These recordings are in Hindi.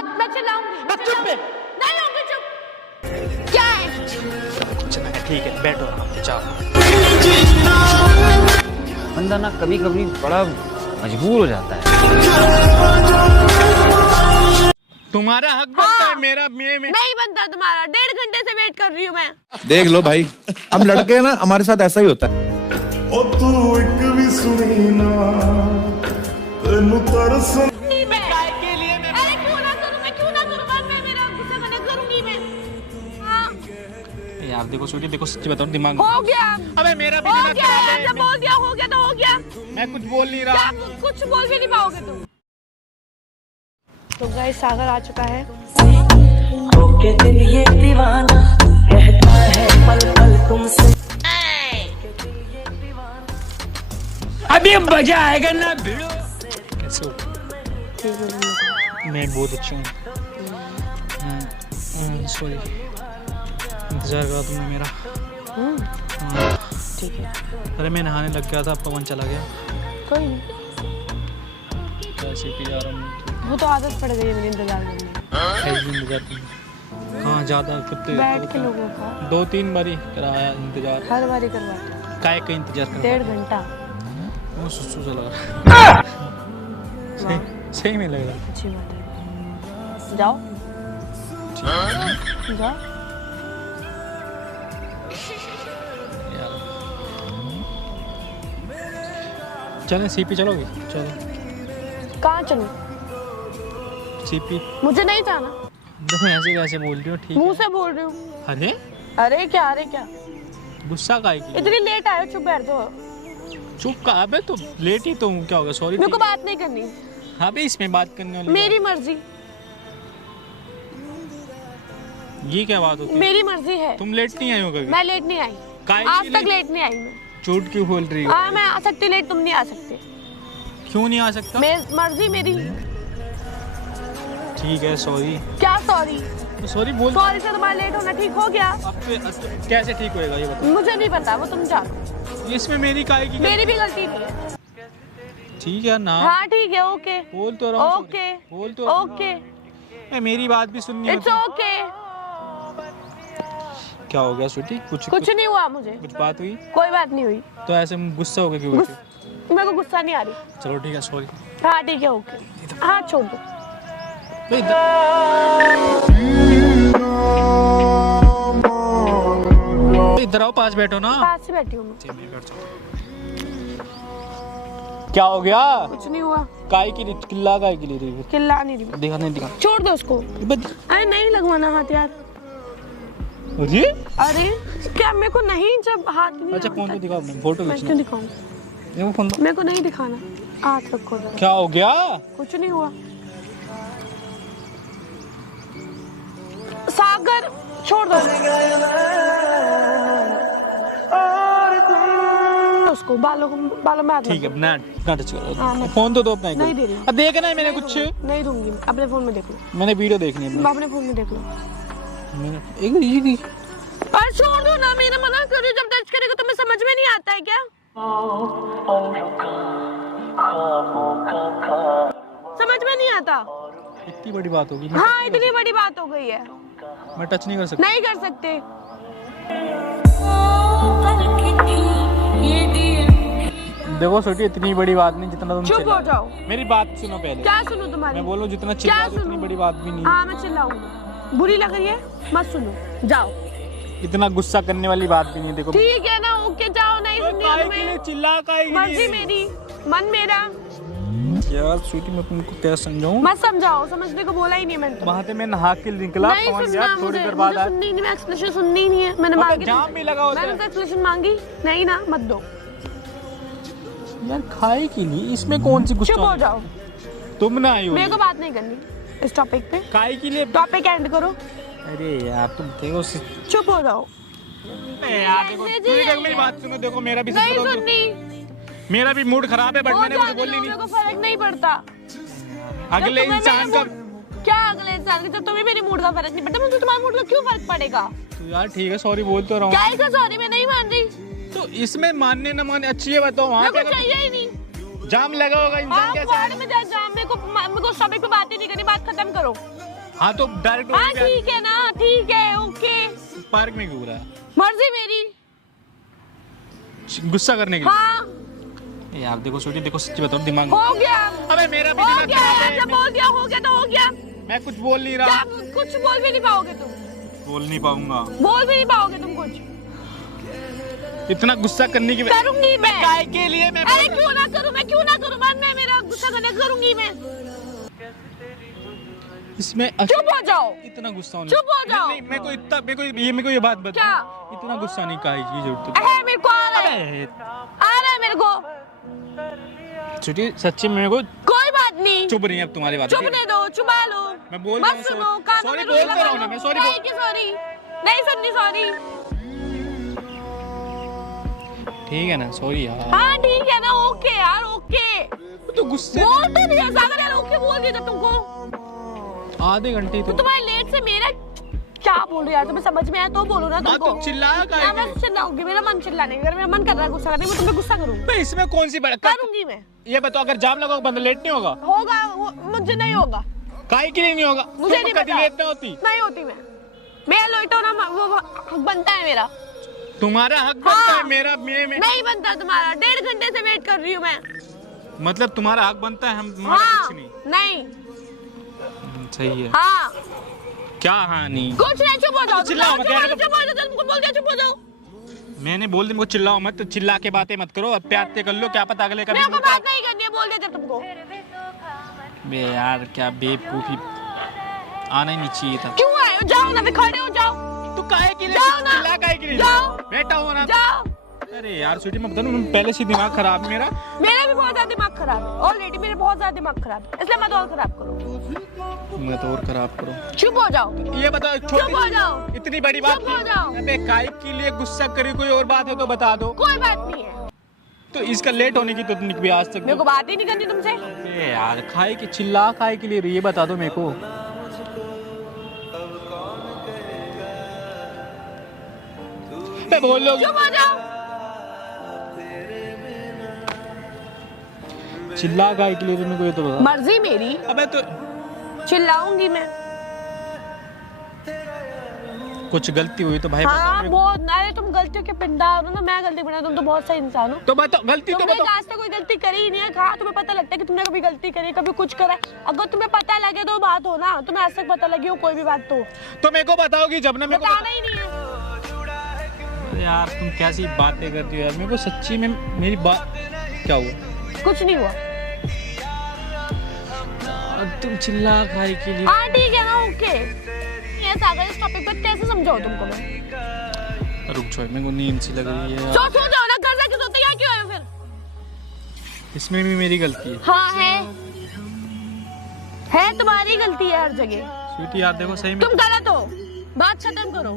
मत, मैं चिल्लाऊंगी। चुप बे। नहीं होगी चुप। क्या है? कुछ नहीं, ठीक है बैठो आराम से, जाओ। बंदा ना कभी कभी बड़ा मजबूर हो जाता है। तुम्हारा हक बनता है, मेरा में नहीं बनता तुम्हारा। 1.5 घंटे से वेट कर रही हूँ मैं। देख लो भाई, हम लड़के हैं ना, हमारे साथ ऐसा ही होता है। ओ तू एक भी सुनी ना तेनू तरस नहीं मैं के लिए मैं अरे क्यों ना करूँ, मैं क्यों ना करूँ बात, मैं मेरा गुस्सा मना करूंगी मैं। हाँ यार देखो स्वीटी, देखो सच्ची बताओ, दिमाग हो गया। अबे मेरा भी हो दिमाग गया खराब यार, है। जब बोल दिया हो गया तो हो गया। मैं कुछ बोल नहीं रहा। क्या कुछ बोल भी नहीं पाओगे तुम। तो गाइस सागर आ चुका है। होके दिल ये दीवाना रहता है पल पल तुमसे। अभी मजा आएगा ना भिड़ो। कैसे हो? मैं बहुत अच्छी हूँ। सॉरी, इंतजार करा तुमने मेरा। हाँ। ठीक है अरे मैं नहाने लग गया था, पवन चला गया। कोई नहीं, कैसे पी जा रहा हूँ, वो तो आदत पड़ गई है मेरे इंतजार करने की। इंतजार करने। हाँ ज़्यादा कुत्ते बैठ के लोगों का 2-3 बारी कराया इंतजार। हर बारी करवाते काय का इंतजार कर 1.5 घंटा। वो सुसु से लगा। सही में लग रहा। अच्छी बात है, जाओ जाओ। यार चलें सीपी, चलोगे? चलो कहाँ चलूं? सीपी। मुझे नहीं जाना। देखो ऐसे कैसे बोल रही हो, ठीक मुंह है। से बोल रही हूँ। अरे अरे क्या, अरे क्या, गुस्सा काहे की? इतनी लेट आए हो, चुप बैठ जाओ। चुप का, अबे तो लेट ही तो हूँ, क्या होगा? सॉरी। मेरे को बात नहीं करनी, हाँ बे, इसमें बात करने वाली मेरी मर्जी। ये क्या बात होती है? मेरी मर्जी है। तुम लेट नहीं आई हो कभी? मैं लेट नहीं आई, काहे आज की तक लेट नहीं आई मैं। झूठ क्यों बोल रही हो? हाँ मैं आ सकती, लेट तुम नहीं आ सकते। क्यों नहीं आ सकता? मर्जी मेरी। ठीक है सॉरी। क्या सॉरी? तो सॉरी बोल। सॉरी से तुम्हारा लेट होना ठीक हो गया? अब कैसे ठीक होएगा ये बताओ? मुझे नहीं पता, वो तुम जानो। इसमें मेरी काहे की? मेरी भी गलती नहीं है। ठीक है ना, हाँ ठीक है, ओके बोल तो रहा हूँ। ओके बोल तो रहा हूँ। ओके, मेरी बात भी सुननी है। It's okay. क्या हो गया स्वीटी? कुछ नहीं हुआ मुझे, कुछ बात हुई? कोई बात नहीं हुई। तो ऐसे गुस्सा हो गया क्यों बैठे? मेरे को गुस्सा नहीं आ रही। चलो ठीक है सॉरी। हाँ ठीक है ओके, हाँ छोड़ दो। इधर आओ, पास बैठो ना। पास से बैठी हूँ मैं। क्या हो गया? कुछ नहीं हुआ। काय की किल्ला काय की ले रही है? चिल्ला नहीं रही। दिखा नहीं दिखा। छोड़ दो उसको। अरे नहीं लगवाना हाथ यार। अरे अरे क्या मेरे को नहीं, जब हाथ नहीं अच्छा फोन पे दिखाओ, फोटो मैं खींचना। क्यों दिखाऊं? ये वो फोन दो। मेरे को नहीं दिखाना, हाथ रखो जरा। क्या हो गया? कुछ नहीं हुआ। सागर छोड़ दो उसको, बालों में हाथ ठीक है, ना टच हाँ, करो। मैं- फोन तो दो अपना। नहीं दे रही। अब देखना है मैंने कुछ। नहीं दूंगी, अपने फोन में देख लो। मैंने वीडियो देखनी है। अपने फोन में देख लो। एक ये और छोड़ दो ना, मेरा मना कर रही हूँ, जब टच करेगा तुम्हें समझ में नहीं आता है क्या? समझ में नहीं आता? इतनी बड़ी बात होगी? हाँ इतनी बड़ी बात हो गई है। मैं टच नहीं कर सकता। नहीं कर सकते। देखो छोटी, इतनी बड़ी बात नहीं जितना तुम चुप चिल्ला हो जाओ। मेरी बात सुनो पहले। क्या सुनूं तुम्हारी? मैं बोलूं जितना चिल्ला क्या दो उतनी सुनूं? बड़ी बात भी नहीं। हाँ मैं चिल्लाऊंगी, बुरी लग रही है मत सुनो, जाओ। इतना गुस्सा करने वाली बात भी नहीं। देखो ठीक है ना, ओके जाओ, नहीं सुननी है तुम्हें। चिल्ला काहे के मर्जी लिए? मेरी, मन मेरा। यार स्वीटी, मैं तुमको क्या समझाऊं? मत समझाओ, समझने को बोला ही नहीं मैंने। वहां से मैं नहा के निकला, नहीं पहुंच सुनना गया, थोड़ी मुझे, देर बाद मुझे आया। सुननी नहीं, मैं एक्सप्लेनेशन सुननी ही नहीं है। मैंने अबे मांगी जाम भी लगा होता है। मैंने एक्सप्लेनेशन मांगी नहीं ना, मत दो। यार खाए की नहीं, इसमें कौन सी गुस्सा? चुप हो जाओ, तुम ना आई हो। मेरे को बात नहीं करनी इस टॉपिक पे। खाए के लिए? टॉपिक एंड करो। अरे यार तुम देखो चुप हो जाओ। यार देखो, देखो मेरी बात सुनो। देखो मेरा भी नहीं सुनो। सुननी। मेरा भी मूड खराब है, बट हो मैंने कुछ जाने बोली दो, नहीं। मेरे को फर्क नहीं पड़ता। अगले जब तुम्हें इंसान मेरे का मूड- क्या अगले इंसान का? जब तुम्हें मेरे मूड का फर्क नहीं पड़ता, मुझे तुम्हारे मूड का क्यों फर्क पड़ेगा? तो यार ठीक है, सॉरी बोल तो रहा हूँ। क्या इसका सॉरी? मैं नहीं मान रही। तो इसमें मानने न मानने अच्छी है, बताओ। वहाँ मेरे पे को चाहिए ही नहीं। जाम लगा होगा, इंसान हाँ कैसे? वार्ड में जा, जाम। मेरे को उस टॉपिक पे बात ही नहीं करनी, बात खत्म करो। हाँ तो डायरेक्ट हाँ ठीक है ना, ठीक है, ओके। पार्क में क्यों रहा है? मर्जी मेरी। गुस्सा करने के लिए? हाँ यार देखो छोटी, देखो सच्ची बताओ, दिमाग हो गया। अबे मेरा भी हो दिमाग गया खराब यार, है। जब बोल दिया हो गया तो हो गया। मैं कुछ बोल नहीं रहा। क्या कुछ बोल भी नहीं पाओगे तुम? बोल नहीं पाऊंगा। बोल भी नहीं पाओगे तुम कुछ। इतना गुस्सा करने की करूंगी मैं। काय के लिए मैं अरे क्यों ना करूं, मैं क्यों ना करूं, मन में मेरा गुस्सा करने करूंगी मैं। इसमें चुप हो जाओ। इतना गुस्सा होने चुप हो जाओ। नहीं, मेरे को ये बात बता। क्या? इतना गुस्सा नहीं काहे की जरूरत है? है मेरे को आ रहा है, आ रहा है मेरे को। छोटी सच्ची मेरे को कोई बात नहीं। चुप नहीं, अब तुम्हारी बात चुप नहीं दो, चुपा लो। मैं बोल मत सुनो, कानों सॉरी में बोल रुई तो लगा रहा हूँ ना लो। मैं, सॉरी नहीं की सॉरी, नहीं सुननी सॉरी। ठीक है ना, सॉरी यार। हाँ ठीक है ना, ओके यार, ओके। तो गुस्से बोल तो दिया सागर यार, ओके बोल दिया था तुमको। आधे घंटे तो तुम्हारे लेट से मेरा क्या बोलूं यार, तुम्हें समझ में आया तो बोलो ना तुमको। तो चिल्लाया काहे मैं बस चिल्लाऊंगी, मेरा मन चिल्लाने का, मेरा मन कर रहा है गुस्सा करने का, मैं तुम्हें गुस्सा करूंगी। पे इसमें कौन सी बड़ा करूंगी मैं। ये बताओ, अगर जाम लगा बंदा लेट नहीं होगा? होगा, मुझे नहीं होगा। काहे के लिए नहीं होगा? मुझे तुम नहीं कभी पता। लेट नहीं होती? नहीं होती मैं लेट होना वो हक बनता है मेरा। तुम्हारा हक बनता हाँ। है, मेरा नहीं बनता तुम्हारा। 1.5 घंटे से वेट कर रही हूँ मैं। मतलब तुम्हारा हक बनता है, हम तुम्हारा हाँ कुछ नहीं। नहीं सही है। हाँ क्या हाँ नहीं? कुछ नहीं, चुप हो जाओ। चिल्लाओ मत यार। चुप हो जाओ, तुमको बोल दिया चुप हो जाओ। मैंने बोल दी, मुझको चिल्लाओ मत, तो चिल्ला के बातें मत करो, अब प्यार से कर लो, क्या पता अगले मेरे को कभी। बात नहीं करनी है, बोल दिया जब तुमको। बे यार क्या बेवकूफी, आना ही नहीं चाहिए था। क्यों आए हो? जाओ ना, फिर खड़े हो जाओ। तू काहे के लिए जाओ ना। चिल्ला काहे के लिए? जाओ। बैठा हो ना। जाओ। अरे यार स्वीटी, मैं बता दूं, पहले से दिमाग खराब है मेरा। मेरा भी बहुत ज्यादा दिमाग खराब है ऑलरेडी, मेरे बहुत ज्यादा दिमाग खराब है, इसलिए मत और खराब करो। मैं तो और खराब करो। चुप हो जाओ। ये बताओ चुप हो जाओ। इतनी बड़ी बात चुप हो जाओ। अबे काय के लिए गुस्सा करी, कोई और बात है तो बता दो। कोई बात नहीं है। तो इसका लेट होने की तो भी आज तक मेरे को बात ही नहीं करनी तुमसे। अबे यार खाए कि चिल्ला खाए के लिए ये बता दो मेरे को। मैं बोल लो चुप हो जाओ। चिल्ला खाए के लिए तो मेरे को ये तो बता। मर्जी मेरी, अबे तो चिल्लाऊंगी मैं। कुछ गलती हुई तो भाई हाँ बताओ। बहुत। अरे तुम गलतियों के पिंडार हो ना, मैं गलती बना, तुम तो बहुत सही इंसान हो। तो बताओ गलती तो तुमने बताओ। आज तक कोई गलती करी ही नहीं है। कहाँ तुम्हें पता लगता है कि तुमने कभी गलती करी, कभी कुछ करा? अगर तुम्हें पता लगे तो बात हो ना, तुम्हें आज तक पता लगी हो कोई भी बात तो मेरे को बताओगी जब ना मेरे को बताना ही नहीं है। अरे यार तुम कैसी बातें करती हो यार, मेरे को सच्ची में मेरी बात क्या हुआ? कुछ नहीं हुआ। तुम चिल्ला खाए के लिए। हाँ ठीक है ना, ओके। ये सागर, इस टॉपिक पर कैसे समझाऊं तुमको मैं? रुक जाओ, मेरे को नींद सी लग रही है। सो जाओ ना, घर जाके सोते यहाँ क्यों आए हो फिर? इसमें भी मेरी गलती है। हाँ है तुम्हारी गलती है हर जगह। स्वीटी यार देखो सही में तुम गलत हो, बात खत्म करो।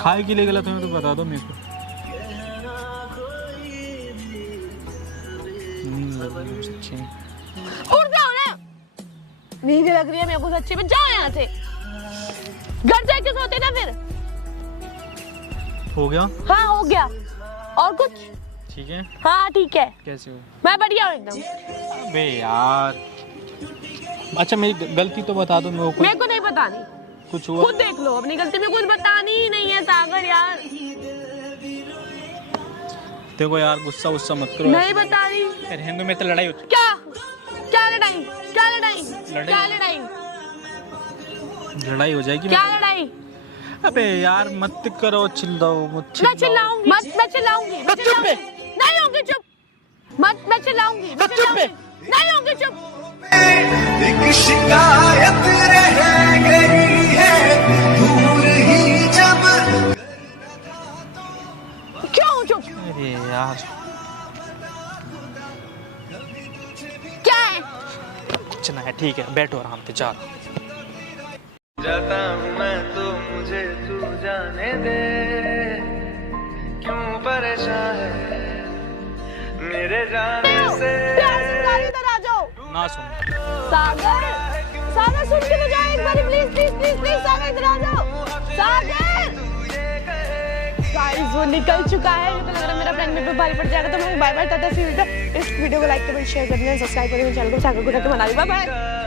खाए के लिए गलत हो तो बता दो मेरे को। नींद लग रही है सच्ची में। उठ जाओ ना, नींद लग रही है मेरे को सच्ची में। जाओ यहाँ से, घर जाके सोते ना फिर। हो गया? हाँ हो गया। और कुछ? ठीक है। हाँ ठीक है। कैसे हो? मैं बढ़िया हूँ एकदम। अबे यार अच्छा मेरी गलती तो बता दो मेरे को। मेरे को नहीं बतानी, कुछ हुआ? खुद देख लो अपनी गलती। में कुछ बतानी ही नहीं है सागर यार। देखो यार गुस्सा उस्सा मत करो। नहीं बतानी। हिंदू में तो लड़ाई होती। क्या क्या लड़ाई? क्या लड़ाई? क्या लड़ाई? लड़ाई हो जाएगी। क्या लड़ाई? अबे यार मत करो, चिल्लाओ मत। मैं चिल्लाऊंगी मत, मैं चिल्लाऊंगी। नहीं होंगी चुप मत, मैं चिल्लाऊंगी। नहीं होंगी चुप। एक शिकायत रह गई है दूर ही जब। क्यों चुप? अरे यार क्या है? कुछ ना है, ठीक है बैठो आराम से। जा जाता हूँ मैं तो मुझे तू जाने दे, क्यों परेशान है मेरे जाने से। इधर आ जाओ ना सुन। सागर, सागर सुन के तो जाओ एक बार प्लीज प्लीज प्लीज प्लीज। सागर इधर आ जाओ। सागर गाइस वो निकल चुका है। मुझे लग रहा है मेरा प्रैंक में भी भारी पड़ जाएगा। तो मैं bye bye tata see you. इस वीडियो को लाइक कमेंट शेयर करना, सब्सक्राइब करें चैनल को। सागर को मना ली। Bye bye.